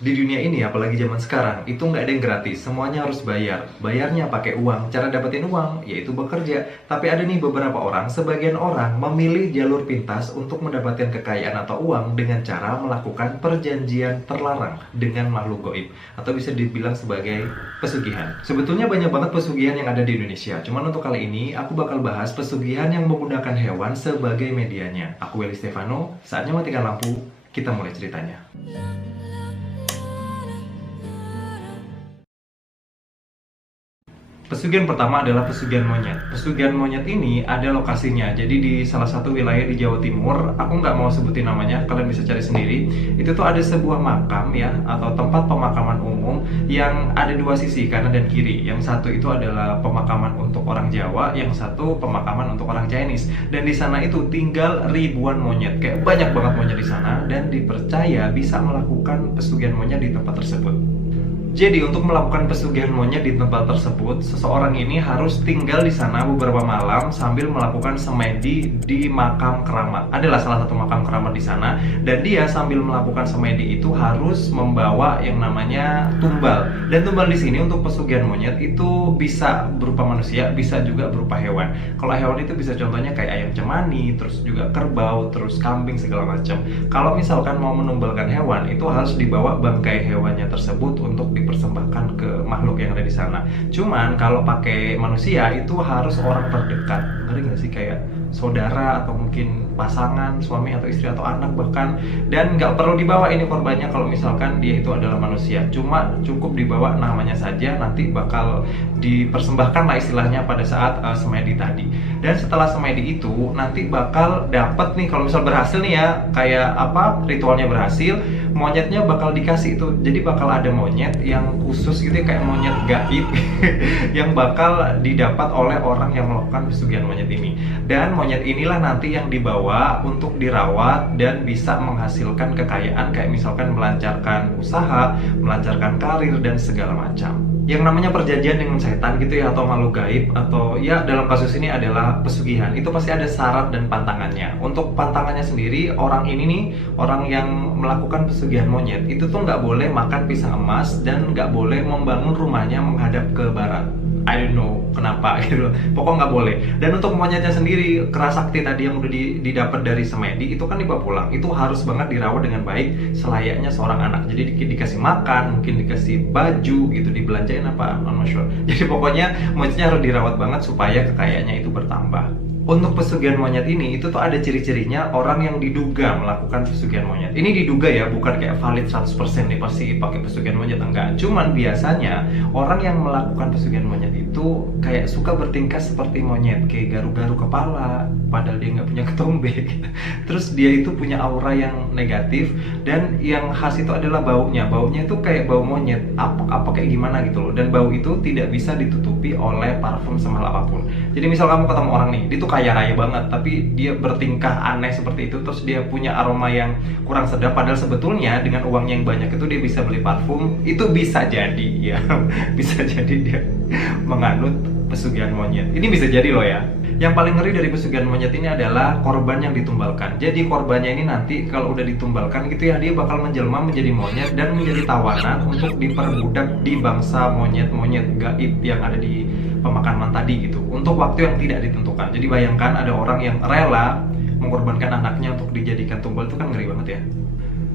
Di dunia ini, apalagi zaman sekarang, itu nggak ada yang gratis. Semuanya harus bayar. Bayarnya pakai uang. Cara dapetin uang, yaitu bekerja. Tapi ada nih beberapa orang, sebagian orang memilih jalur pintas untuk mendapatkan kekayaan atau uang dengan cara melakukan perjanjian terlarang dengan makhluk goib. Atau bisa dibilang sebagai pesugihan. Sebetulnya banyak banget pesugihan yang ada di Indonesia. Cuman untuk kali ini, aku bakal bahas pesugihan yang menggunakan hewan sebagai medianya. Aku Willy Stefano, saatnya matikan lampu, kita mulai ceritanya. Pesugihan pertama adalah pesugihan monyet. Pesugihan monyet ini ada lokasinya. Jadi di salah satu wilayah di Jawa Timur, aku nggak mau sebutin namanya, kalian bisa cari sendiri. Itu tuh ada sebuah makam ya, atau tempat pemakaman umum yang ada dua sisi, kanan dan kiri. Yang satu itu adalah pemakaman untuk orang Jawa, yang satu pemakaman untuk orang Chinese. Dan di sana itu tinggal ribuan monyet, kayak banyak banget monyet di sana, dan dipercaya bisa melakukan pesugihan monyet di tempat tersebut. Jadi untuk melakukan pesugihan monyet di tempat tersebut, seseorang ini harus tinggal di sana beberapa malam sambil melakukan semedi di makam keramat. Adalah salah satu makam keramat di sana, dan dia sambil melakukan semedi itu harus membawa yang namanya tumbal. Dan tumbal di sini untuk pesugihan monyet itu bisa berupa manusia, bisa juga berupa hewan. Kalau hewan itu bisa contohnya kayak ayam cemani, terus juga kerbau, terus kambing segala macam. Kalau misalkan mau menumbalkan hewan, itu harus dibawa bangkai hewannya tersebut untuk dipersembahkan ke makhluk yang ada di sana. Cuman kalau pakai manusia itu harus orang terdekat. Ngeri nggak sih, kayak saudara atau mungkin pasangan, suami atau istri atau anak bahkan. Dan nggak perlu dibawa ini korbannya kalau misalkan dia itu adalah manusia. Cuma cukup dibawa namanya saja, nanti bakal dipersembahkan lah istilahnya pada saat semedi tadi. Dan setelah semedi itu nanti bakal dapat nih, kalau misal berhasil nih ya, kayak apa, ritualnya berhasil, monyetnya bakal dikasih itu. Jadi bakal ada monyet yang khusus gitu ya, kayak monyet gaib yang bakal didapat oleh orang yang melakukan pesugihan monyet ini. Dan monyet inilah nanti yang dibawa untuk dirawat dan bisa menghasilkan kekayaan, kayak misalkan melancarkan usaha, melancarkan karir dan segala macam. Yang namanya perjanjian dengan setan gitu ya, atau makhluk gaib, atau ya dalam kasus ini adalah pesugihan, itu pasti ada syarat dan pantangannya. Untuk pantangannya sendiri, orang ini nih, orang yang melakukan pesugihan monyet itu tuh nggak boleh makan pisang emas dan nggak boleh membangun rumahnya menghadap ke barat. I don't know kenapa gitu, pokoknya nggak boleh. Dan untuk monyetnya sendiri, kerasakti tadi yang udah didapat dari semedi itu kan dibawa pulang, itu harus banget dirawat dengan baik selayaknya seorang anak. Jadi dikasih makan, mungkin dikasih baju gitu, dibelanjain apa, I'm not sure. Jadi pokoknya monyetnya harus dirawat banget supaya kekayaannya itu bertambah. Untuk pesugihan monyet ini, itu tuh ada ciri-cirinya orang yang diduga melakukan pesugihan monyet. Ini diduga ya, bukan kayak valid 100% nih pasti pakai pesugihan monyet, enggak. Cuman biasanya orang yang melakukan pesugihan monyet itu kayak suka bertingkah seperti monyet, kayak garu-garu kepala, padahal dia nggak punya ketombe. Terus dia itu punya aura yang negatif, dan yang khas itu adalah baunya. Baunya itu kayak bau monyet, apa kayak gimana gitu loh. Dan bau itu tidak bisa ditutupi oleh parfum semahal apapun. Jadi misal kamu ketemu orang nih, dia tuh kaya raya banget, tapi dia bertingkah aneh seperti itu, terus dia punya aroma yang kurang sedap, padahal sebetulnya dengan uangnya yang banyak itu dia bisa beli parfum. Itu bisa jadi ya, bisa jadi dia menganut pesugihan monyet. Ini bisa jadi loh ya. Yang paling ngeri dari pesugihan monyet ini adalah korban yang ditumbalkan. Jadi korbannya ini nanti kalau udah ditumbalkan gitu ya, dia bakal menjelma menjadi monyet dan menjadi tawanan untuk diperbudak di bangsa monyet-monyet gaib yang ada di pemakaman tadi gitu, untuk waktu yang tidak ditentukan. Jadi bayangkan ada orang yang rela mengorbankan anaknya untuk dijadikan tumbal, itu kan ngeri banget ya.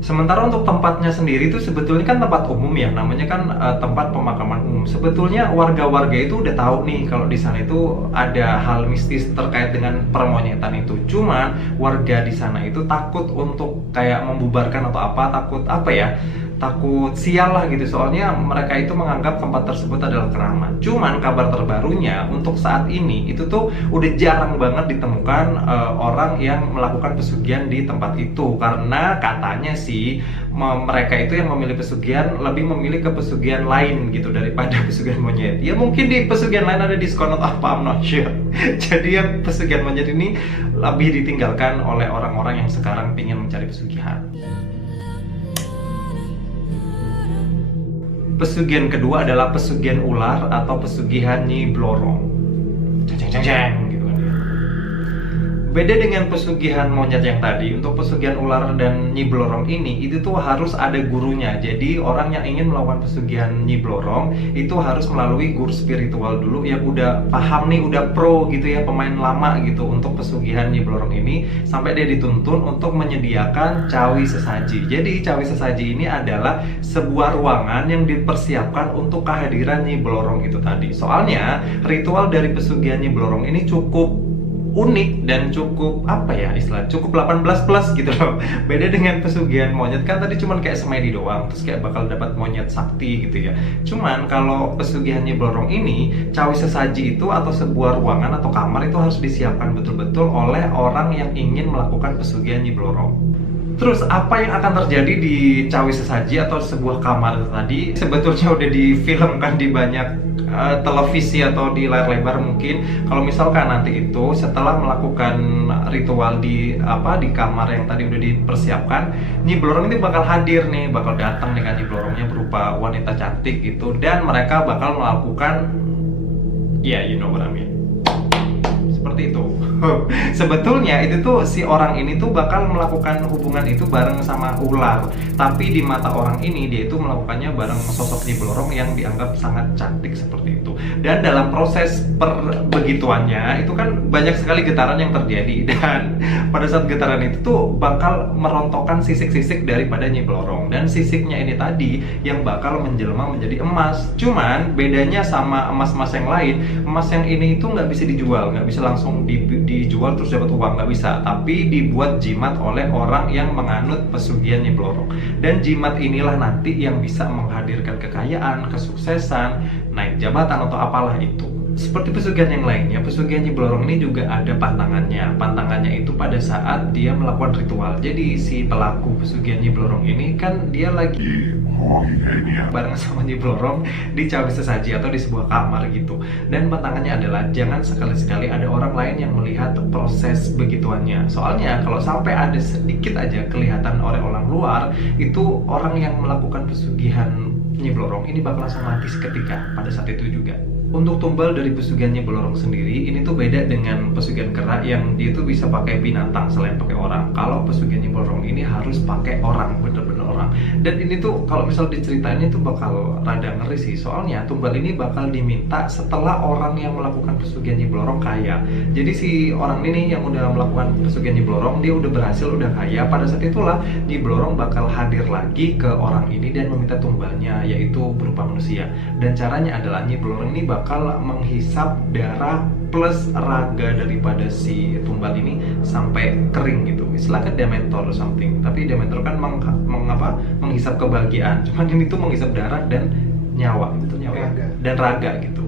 Sementara untuk tempatnya sendiri itu sebetulnya kan tempat umum ya, namanya kan tempat pemakaman umum. Sebetulnya warga-warga itu udah tahu nih kalau di sana itu ada hal mistis terkait dengan permonyetan itu. Cuman warga di sana itu takut untuk kayak membubarkan atau apa, takut sial lah gitu, soalnya mereka itu menganggap tempat tersebut adalah keramat. Cuman kabar terbarunya untuk saat ini itu tuh udah jarang banget ditemukan orang yang melakukan pesugihan di tempat itu, karena katanya sih mereka itu yang memilih pesugihan lebih memilih ke pesugihan lain gitu daripada pesugihan monyet. Ya mungkin di pesugihan lain ada diskon atau apa, I'm not sure. Jadi yang pesugihan monyet ini lebih ditinggalkan oleh orang-orang yang sekarang ingin mencari pesugihan. Pesugihan kedua adalah pesugihan ular atau pesugihan Nyi Blorong. Ceng ceng ceng ceng gitu kan. Beda dengan pesugihan monyet yang tadi, untuk pesugihan ular dan Nyi Blorong ini, itu tuh harus ada gurunya. Jadi orang yang ingin melakukan pesugihan Nyi Blorong itu harus melalui guru spiritual dulu yang udah paham nih, udah pro gitu ya, pemain lama gitu untuk pesugihan Nyi Blorong ini, sampai dia dituntun untuk menyediakan cawi sesaji. Jadi cawi sesaji ini adalah sebuah ruangan yang dipersiapkan untuk kehadiran Nyi Blorong itu tadi. Soalnya ritual dari pesugihan Nyi Blorong ini cukup unik dan cukup apa ya istilah, cukup 18 plus gitu loh. Beda dengan pesugihan monyet kan tadi cuman kayak semedi doang, terus kayak bakal dapat monyet sakti gitu ya. Cuman kalau pesugihan Nyi Blorong ini, cawi sesaji itu atau sebuah ruangan atau kamar itu harus disiapkan betul-betul oleh orang yang ingin melakukan pesugihan Nyi Blorong. Terus apa yang akan terjadi di cawi sesaji atau sebuah kamar itu tadi sebetulnya udah difilmkan di banyak televisi atau di layar lebar mungkin. Kalau misalkan nanti itu setelah melakukan ritual di kamar yang tadi udah dipersiapkan, Nyi Blorong ini bakal hadir nih, bakal datang dengan Nyi Blorongnya berupa wanita cantik gitu, dan mereka bakal melakukan you know what I mean. Seperti itu. Sebetulnya itu tuh si orang ini tuh bakal melakukan hubungan itu bareng sama ular, tapi di mata orang ini dia itu melakukannya bareng sosok Nyi Blorong yang dianggap sangat cantik seperti itu. Dan dalam proses begituannya itu kan banyak sekali getaran yang terjadi, dan pada saat getaran itu tuh bakal merontokkan sisik-sisik daripada Nyi Blorong, dan sisiknya ini tadi yang bakal menjelma menjadi emas. Cuman bedanya sama emas-emas yang lain, emas yang ini itu nggak bisa dijual, nggak bisa langsung dijual terus dapat uang, nggak bisa, tapi dibuat jimat oleh orang yang menganut pesugihan Nyi Blorong. Dan jimat inilah nanti yang bisa menghadirkan kekayaan, kesuksesan, naik jabatan atau apalah itu. Seperti pesugihan yang lainnya, pesugihan Nyi Blorong ini juga ada pantangannya. Pantangannya itu pada saat dia melakukan ritual. Jadi si pelaku pesugihan Nyi Blorong ini kan dia lagi bareng sama Nyi Blorong di cawi sesaji atau di sebuah kamar gitu. Dan pantangannya adalah jangan sekali-sekali ada orang lain yang melihat proses begituannya. Soalnya kalau sampai ada sedikit aja kelihatan oleh orang luar, itu orang yang melakukan pesugihan Nyi Blorong ini bakal langsung mati seketika pada saat itu juga. Untuk tumbal dari pesugihan Nyi Blorong sendiri, ini tuh beda dengan pesugihan kera yang dia tuh bisa pakai binatang selain pakai orang. Kalau pesugihan Nyi Blorong ini harus pakai orang, bener-bener orang. Dan ini tuh kalau misal diceritainnya tuh bakal rada ngeri sih. Soalnya tumbal ini bakal diminta setelah orang yang melakukan pesugihan Nyi Blorong kaya. Jadi si orang ini yang udah melakukan pesugihan Nyi Blorong, dia udah berhasil, udah kaya. Pada saat itulah Nyi Blorong bakal hadir lagi ke orang ini dan meminta tumbalnya, yaitu berupa manusia. Dan caranya adalah Nyi Blorong ini bakal menghisap darah plus raga daripada si tumbal ini sampai kering gitu. Istilahnya dementor or something. Tapi dementor kan menghisap kebahagiaan. Cuman ini tuh menghisap darah dan nyawa gitu, dan raga gitu.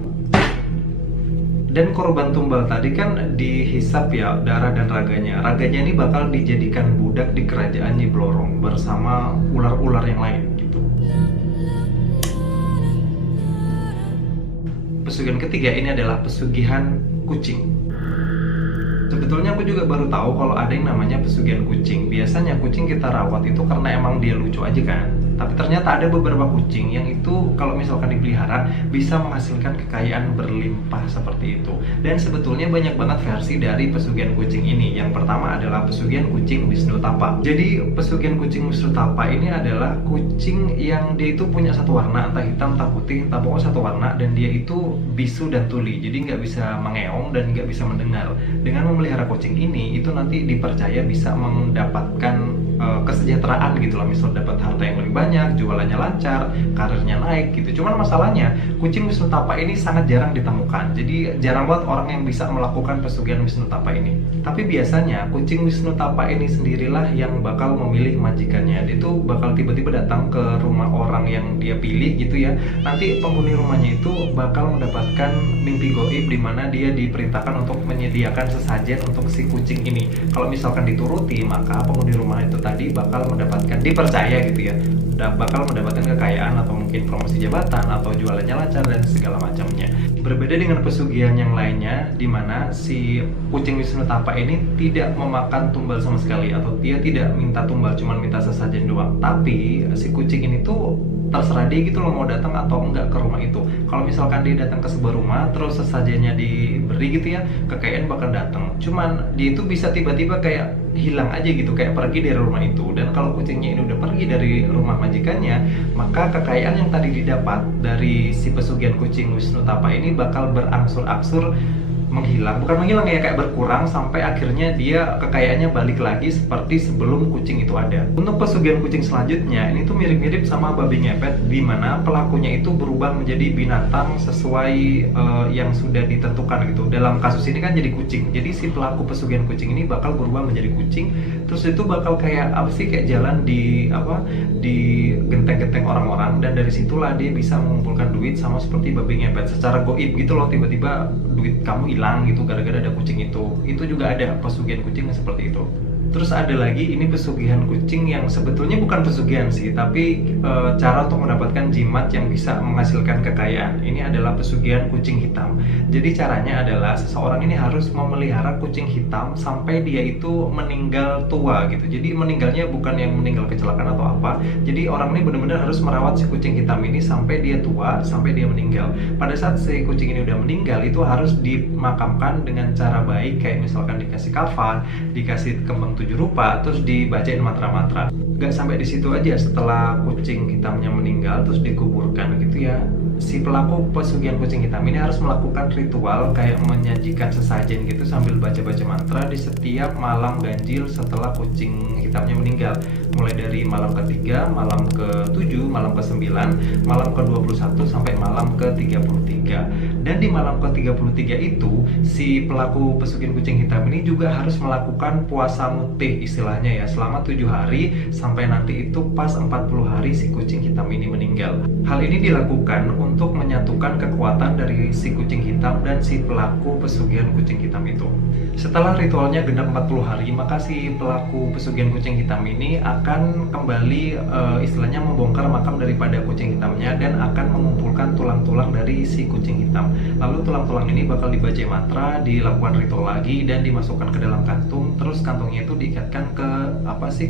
Dan korban tumbal tadi kan dihisap ya darah dan raganya. Raganya ini bakal dijadikan budak di kerajaan Nyi Blorong bersama ular-ular yang lain gitu. Pesugihan ketiga ini adalah pesugihan kucing. Sebetulnya aku juga baru tahu kalau ada yang namanya pesugihan kucing. Biasanya kucing kita rawat itu karena emang dia lucu aja kan. Tapi ternyata ada beberapa kucing yang itu kalau misalkan dipelihara bisa menghasilkan kekayaan berlimpah seperti itu. Dan sebetulnya banyak banget versi dari pesugihan kucing ini. Yang pertama adalah pesugihan kucing Wisnu Tapa. Jadi pesugihan kucing Wisnu Tapa ini adalah kucing yang dia itu punya satu warna, entah hitam, entah putih, entah pokoknya satu warna, dan dia itu bisu dan tuli. Jadi nggak bisa mengeong dan nggak bisa mendengar. Dengan memelihara kucing ini, itu nanti dipercaya bisa mendapatkan kesejahteraan gitu lah. Misal dapat harta yang lebih banyak, jualannya lancar, karirnya naik gitu. Cuman masalahnya kucing Wisnu Tapa ini sangat jarang ditemukan. Jadi jarang banget orang yang bisa melakukan pesugihan Wisnu Tapa ini. Tapi biasanya kucing Wisnu Tapa ini sendirilah yang bakal memilih majikannya. Dia tuh bakal tiba-tiba datang ke rumah orang yang dia pilih gitu ya. Nanti penghuni rumahnya itu bakal mendapatkan mimpi goib di mana dia diperintahkan untuk menyediakan sesajen untuk si kucing ini. Kalau misalkan dituruti, maka penghuni rumah itu tadi bakal mendapatkan, dipercaya gitu ya, bakal mendapatkan kekayaan atau mungkin promosi jabatan atau jualannya lancar dan segala macamnya. Berbeda dengan pesugihan yang lainnya di mana si kucing Wisnu Tapa ini tidak memakan tumbal sama sekali, atau dia tidak minta tumbal, cuma minta sesajen doang. Tapi si kucing ini tuh terserah dia gitu loh mau datang atau enggak ke rumah itu. Kalau misalkan dia datang ke sebuah rumah terus sesajennya diberi gitu ya, kekayaan bakal datang. Cuman dia itu bisa tiba-tiba kayak hilang aja gitu, kayak pergi dari rumah itu. Dan kalau kucingnya ini udah pergi dari rumah majikannya, maka kekayaan yang tadi didapat dari si pesugihan kucing Wisnu Tapa ini bakal berangsur-angsur menghilang, bukan menghilang ya, kayak berkurang sampai akhirnya dia kekayaannya balik lagi seperti sebelum kucing itu ada. Untuk pesugihan kucing selanjutnya ini tuh mirip-mirip sama babi ngepet, di mana pelakunya itu berubah menjadi binatang sesuai yang sudah ditentukan gitu. Dalam kasus ini kan jadi kucing, jadi si pelaku pesugihan kucing ini bakal berubah menjadi kucing, terus itu bakal kayak apa sih, kayak jalan di di genteng-genteng orang-orang, dan dari situlah dia bisa mengumpulkan duit sama seperti babi ngepet secara goib gitu loh, tiba-tiba duit kamu hilang gitu gara-gara ada kucing itu juga ada pesugihan kucing yang seperti itu. Terus ada lagi, ini pesugihan kucing yang sebetulnya bukan pesugihan sih, tapi cara untuk mendapatkan jimat yang bisa menghasilkan kekayaan. Ini adalah pesugihan kucing hitam. Jadi caranya adalah seseorang ini harus memelihara kucing hitam sampai dia itu meninggal tua gitu. Jadi meninggalnya bukan yang meninggal kecelakaan atau apa. Jadi orang ini benar-benar harus merawat si kucing hitam ini sampai dia tua, sampai dia meninggal. Pada saat si kucing ini udah meninggal, itu harus dimakamkan dengan cara baik, kayak misalkan dikasih kafan, dikasih kembang 7 rupa, terus dibacain mantra-mantra. Gak sampai di situ aja, setelah kucing hitamnya meninggal terus dikuburkan gitu ya, si pelaku pesugihan kucing hitam ini harus melakukan ritual kayak menyajikan sesajen gitu sambil baca-baca mantra di setiap malam ganjil setelah kucing hitamnya meninggal, mulai dari malam ke-3, malam ke-7, malam ke-9, malam ke-21 sampai malam ke-33. Dan di malam ke-33 itu si pelaku pesugihan kucing hitam ini juga harus melakukan puasa mutih istilahnya ya, selama 7 hari sampai nanti itu pas 40 hari si kucing hitam ini meninggal. Hal ini dilakukan untuk menyatukan kekuatan dari si kucing hitam dan si pelaku pesugihan kucing hitam itu. Setelah ritualnya genap 40 hari, maka si pelaku pesugihan kucing hitam ini akan kembali istilahnya membongkar makam daripada kucing hitamnya dan akan mengumpulkan tulang-tulang dari si kucing hitam. Lalu tulang-tulang ini bakal dibaca mantra, dilakukan ritual lagi dan dimasukkan ke dalam kantung. Terus kantungnya itu diikatkan ke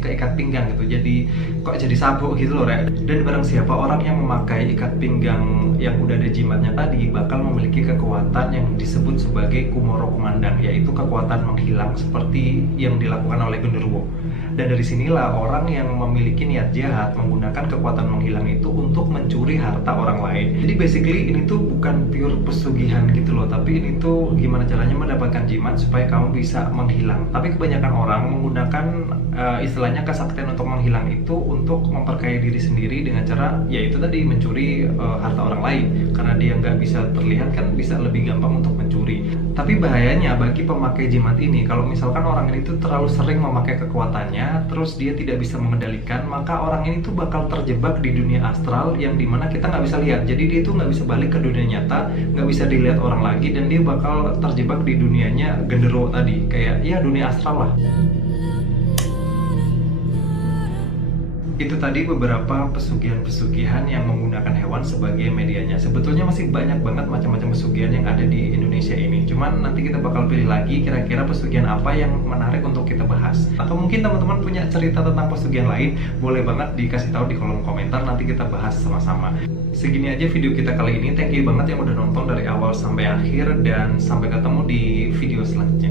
ke ikat pinggang gitu. Jadi kok jadi sabuk gitu loh, Rek. Dan barang siapa orang yang memakai ikat pinggang yang udah ada jimatnya tadi bakal memiliki kekuatan yang disebut sebagai kumoro kumandang, yaitu kekuatan menghilang seperti yang dilakukan oleh genderuwo. Dan dari sinilah orang yang memiliki niat jahat menggunakan kekuatan menghilang itu untuk mencuri harta orang lain. Jadi basically ini tuh bukan pure pesugihan gitu loh, tapi ini tuh gimana caranya mendapatkan jimat supaya kamu bisa menghilang. Tapi kebanyakan orang menggunakan istilahnya kesaktian untuk menghilang itu untuk memperkaya diri sendiri dengan cara yaitu tadi mencuri harta orang lain, karena dia nggak bisa terlihat kan bisa lebih gampang untuk mencuri. Tapi bahayanya bagi pemakai jimat ini, kalau misalkan orang ini tuh terlalu sering memakai kekuatannya terus dia tidak bisa mengendalikan, maka orang ini tuh bakal terjebak di dunia astral yang dimana kita nggak bisa lihat. Jadi dia tuh nggak bisa balik ke dunia nyata, nggak bisa dilihat orang lagi, dan dia bakal terjebak di dunianya genderuwo tadi, kayak ya dunia astral lah. Itu tadi beberapa pesugihan-pesugihan yang menggunakan hewan sebagai medianya. Sebetulnya masih banyak banget macam-macam pesugihan yang ada di Indonesia ini. Cuman nanti kita bakal pilih lagi kira-kira pesugihan apa yang menarik untuk kita bahas. Atau mungkin teman-teman punya cerita tentang pesugihan lain, boleh banget dikasih tahu di kolom komentar, nanti kita bahas sama-sama. Segini aja video kita kali ini. Thank you banget yang udah nonton dari awal sampai akhir, dan sampai ketemu di video selanjutnya.